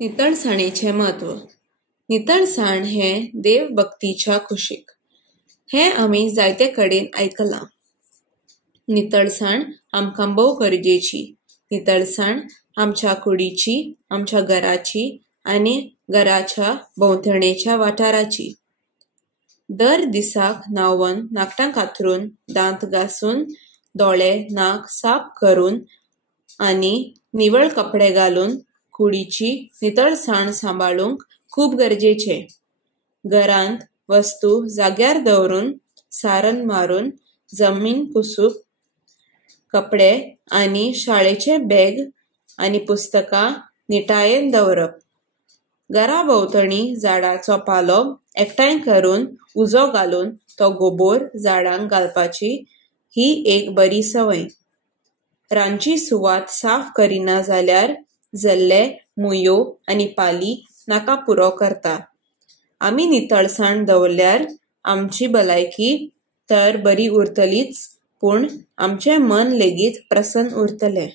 नितळसाणीचे महत्व. नितळसाण हे देवभक्तीच्या खुशीक. हे आम्ही जायते कडेन ऐकलां. नितळसाण आमकां भोव गरजेची. नितळसाण आमच्या कुडीची, आमच्या घराची आनी घराच्या भोंवतणेच्या वाठाराची. दर दिसाक न्हावून, नाखटां कातरून, दांत घासून, दोळे नाक साफ करून आनी निवळ कपडे घालून कुडीची नितळसाण सांबाळूंक खूब गरजेचे. घरांत वस्तू जाग्यार दवरून, सारण मारून, जमीन पुसूप, कपडे आनी शाळेचे बॅग आनी पुस्तकां निटायेन दवरप. घरा भोंवतणी झाडाचो पालो एकठांय करून उजो घालून तो गोबोर झाडांक घालपाची ही एक बरी संवय. रानची सुवात साफ करिना जाल्यार जल्ले, मुयो आनी पाली नाका पुरो करता. आमी नितळसाण दवरल्यार आमची भलायकी तर बरी उरतलीच, पूण आमचें मन लेगीत प्रसन्न उरतलें.